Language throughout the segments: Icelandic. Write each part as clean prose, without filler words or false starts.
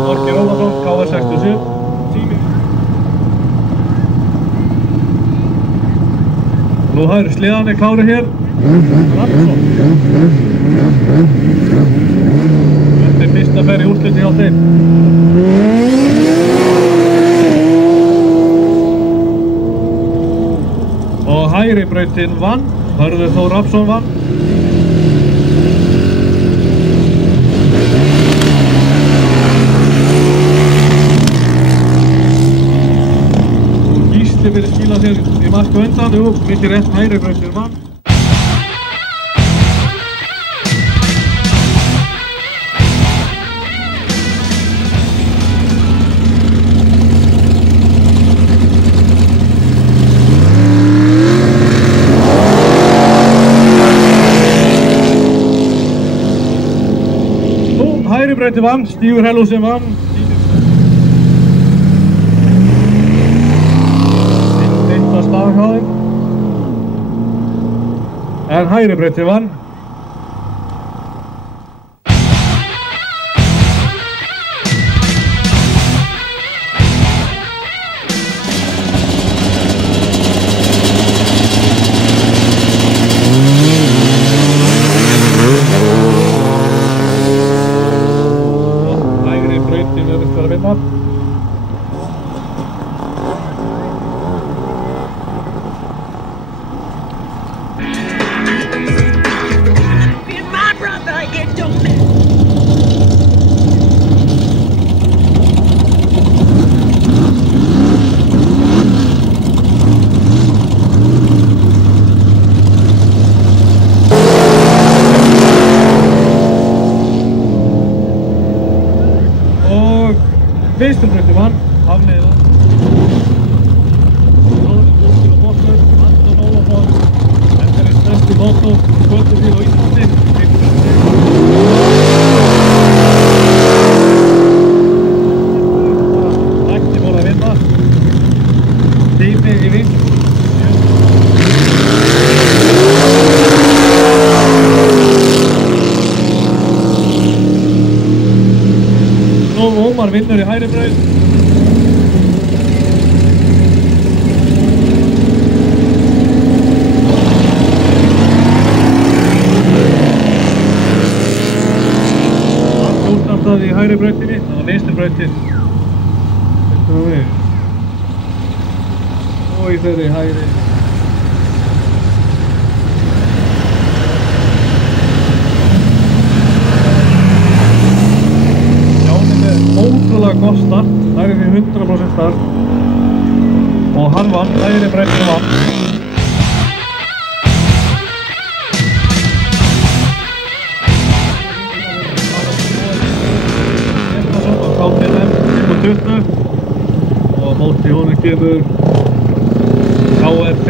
Þorgeir Ólafsson, KR67. Nú það eru sleðanir klári hér. Rapsson. Þetta er fyrsta ferð í úrslitin hjá þeim. Og hægri brautin vann. Hörður Þór Rapsson vann. Gísli fyrir skila sér í mark og undan. Jú, mikið rétt, hægri brautin vann. Hægri brautin vann, Stígur Hellúsin vann. Eitt að staðan hjá þeim. En hægri brautin vann. Vinstribrautin vann, Hafliði vann. Þorgeir og Bottur, Anton Ólafsson. Þetta er stærsti mótor götubíl á Íslandi. Ætti voru að vinna. Tími í vinst. Ómar vinnur í hægri braut. Hann fjórtnartaði í hægri brautinni, það var vinstri brautin. Þetta var við. Og í þeirri hægri. Ótrúlega gott start, það er því 100% start og hann vann, hægri brautin vann. KTM 20 og á móti honum kemur KR3.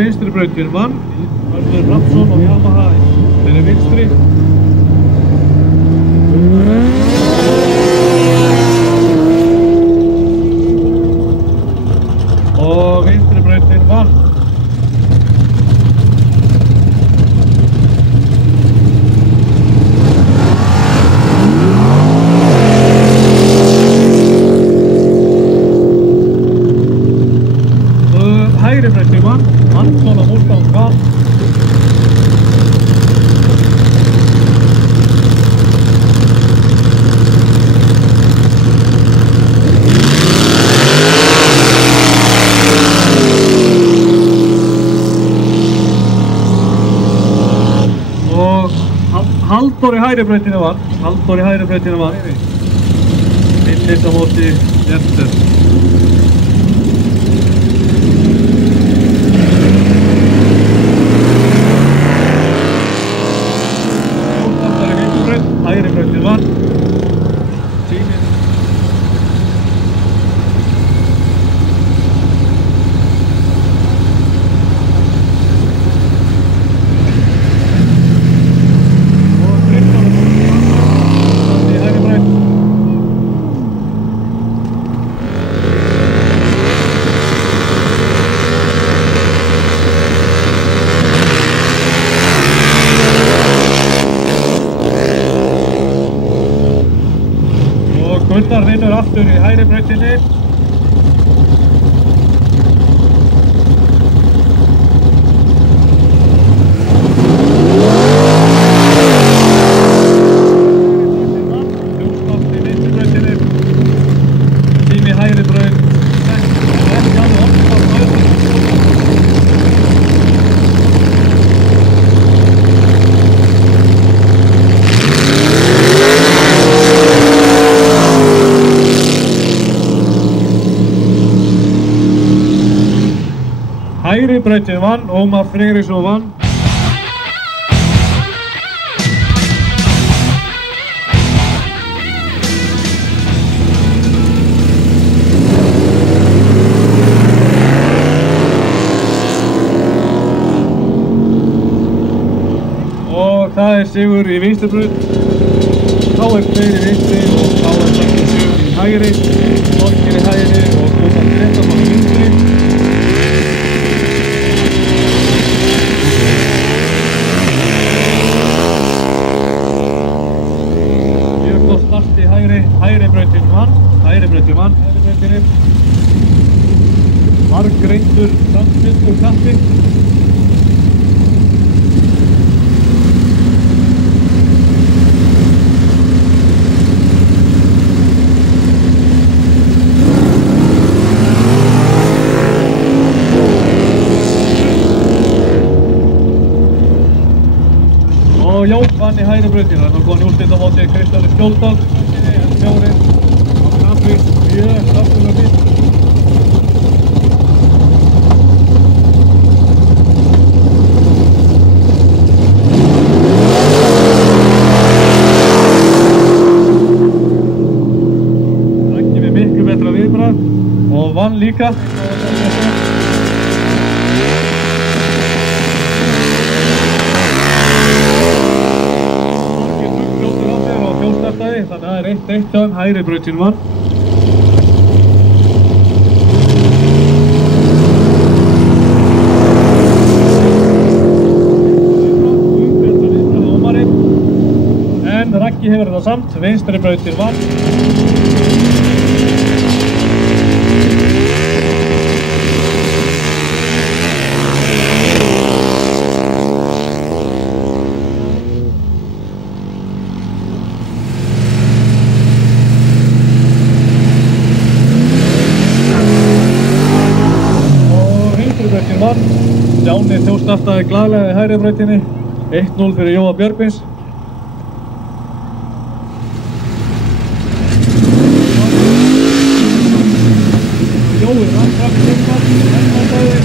Vinstri brautin vann, Hörður Rapsson og Yamaha fyrir vinstri. Og vinstri brautin vann. Hægri brautin vann. Anton og Mustang vann. Og Halldór í hægri brautinu vann. Halldór í hægri brautinu vann. Vinnis á móti Jensen. Hægri brautin vann. Tíminn. Og 13. Í hægri braut. Gunnar vinnur aftur í hægri brautinni. Þjóðstátt í vinstri brautinni. Tími hægri braut. Ekki alveg opnum á brautinni. Hægri brautin vann, Ómar Friðriksson vann. Og það sigur í vinstri braut. Þá 2 í vinstri og þá 7 í hægri. Þorkir í hægri og Gunnar Grétarsson í vinstri. Hægri brautin vann, hægri brautinni. Margreindur samspiltur kappi. Og Jón vann í hægri brautinni, þannig að hann úrslit á móti Kristjáni Skjóldal. Fjórinn á kappi, mjög kraftulega bíl. Raggi með miklu betra viðbragð og vann líka. Þannig að það 1-1 hjá þeim, hægri brautin vann. Betra viðbragð Ómari. En Raggi hefur þetta samt, vinstri brautin vann. Stjáni þjóðstartaði glaðlega í hægri brautinni. 1-0 fyrir Jóa Björgvins. Jói rann fram í Sigmar, ennmandaði.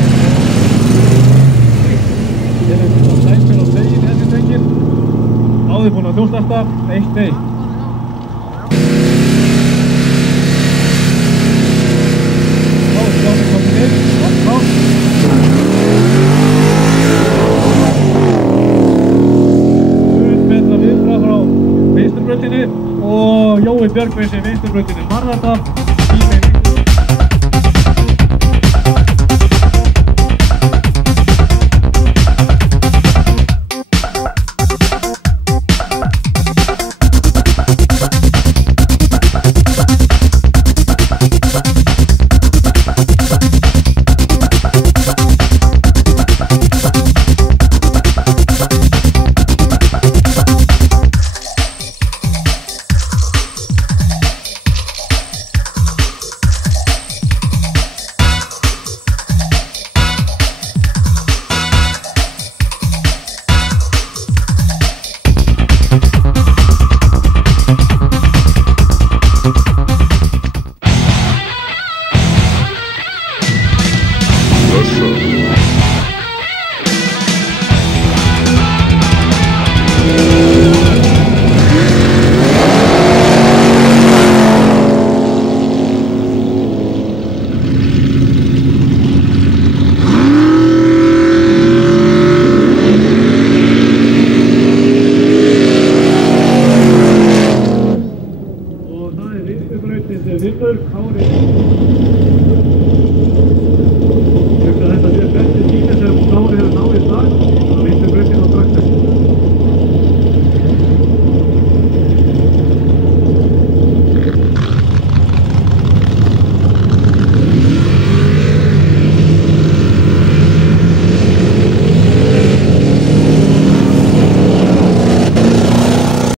Hér svona sæmil og segin í þessi tengin. Áður búinn að þjóðstarta, 1-1. Þá Stjáni komið inn, vann. Og Jói Björgvins í vinstri brautinni vann þetta.